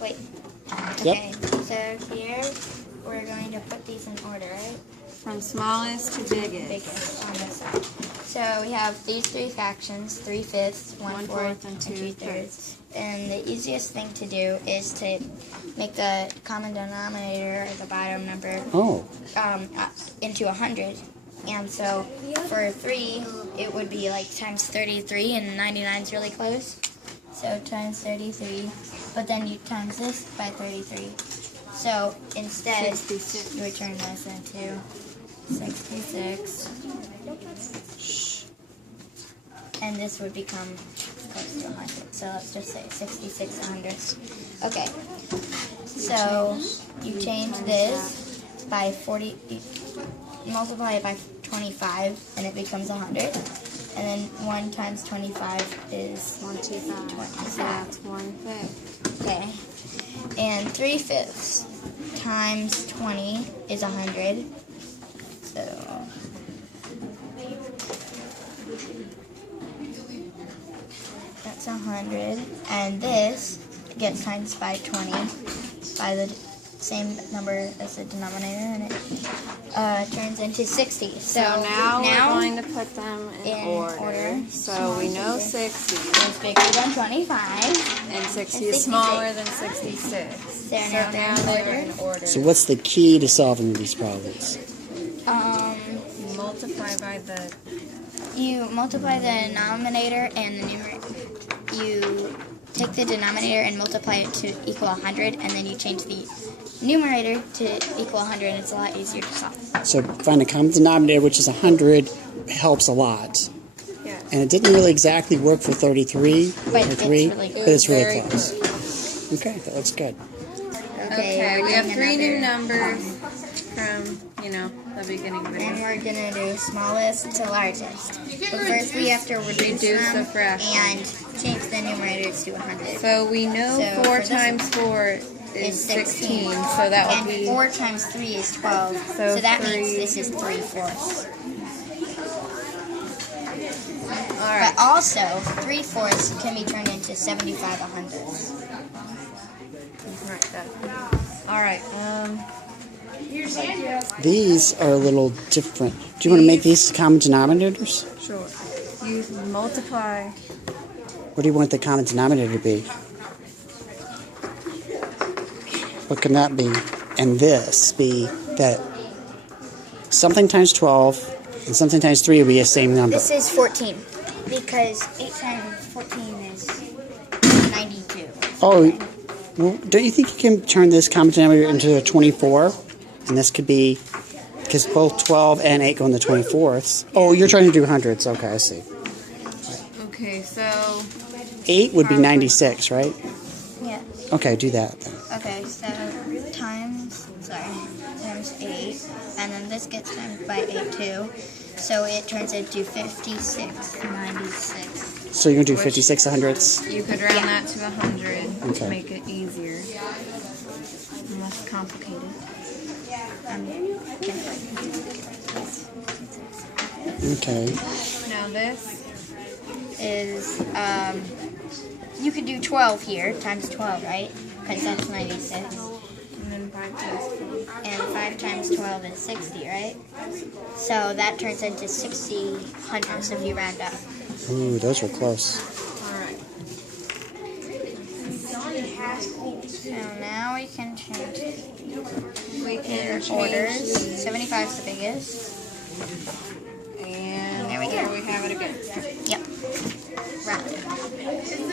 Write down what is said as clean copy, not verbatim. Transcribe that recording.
Wait. Yep. Okay, so here we're going to put these in order, right? From smallest to biggest. Biggest on this side. So we have these three fractions, 3/5, 1/4, and 2/3. And the easiest thing to do is to make the common denominator, or the bottom number, into 100. And so for 3, it would be like times 33, and 99 is really close. So times 33, but then you times this by 33. So instead, 66. you would turn this into 66. And this would become close to 100. So let's just say 66 hundredths. Okay. So you change this by 40, you multiply it by 25, and it becomes 100. And then 1 times 25 is 125. That's 1/5. Okay. And 3/5 times 20 is 100. So that's 100. And this gets times by 20 by the same number as the denominator, and it turns into 60. So now we're going to put them in order. So we know 60 is bigger than 25. and 60 is smaller than 66. So now they're in order. So what's the key to solving these problems? Multiply by the... You multiply the denominator and the numerator. You take the denominator and multiply it to equal 100, and then you change the numerator to equal 100, and it's a lot easier to solve. So find a common denominator, which is 100, helps a lot. Yes. And it didn't really exactly work for 33 But or it's 3, really good. but it's really Very close. Okay, that looks good. Okay, we have doing 3 new another- numbers from, the beginning of And it. we're gonna do smallest to largest. But first we have to reduce Reduce them the fraction. and change the numerators to 100. So we know So 4 for this times 4 is 16, so that would And be... 4 times 3 is 12. So So that 3. means this is 3/4. Alright, But also, 3/4 can be turned into 75 hundredths. Alright, These are a little different. Do you want to make these common denominators? sure. You multiply... What do you want the common denominator to be? What can that be? And this be that something times 12 and something times 3 will be the same number. This is 14, because 8 times 14 is 92. Oh, well, don't you think you can turn this common denominator into a 24? And this could be, because both 12 and 8 go in the 24ths. Oh, you're trying to do hundreds. Okay, I see. Okay, so... 8 would be 96, right? Yeah. Okay, do that then. Okay, so times 8, and then this gets times by 8 too. So it turns into 5696. So you're going to do 56 hundredths? You could round that to 100 Okay. to make it easier. And less complicated. Okay. Now this Is, you could do 12 here, times 12, right? Because that's 96. and then 5 times 12. And 5 times 12 is 60, right? So that turns into 60 hundredths if you round up. Ooh, those were close. Alright. So now we can change We can orders. change 75 is the biggest. and There we go. here we have it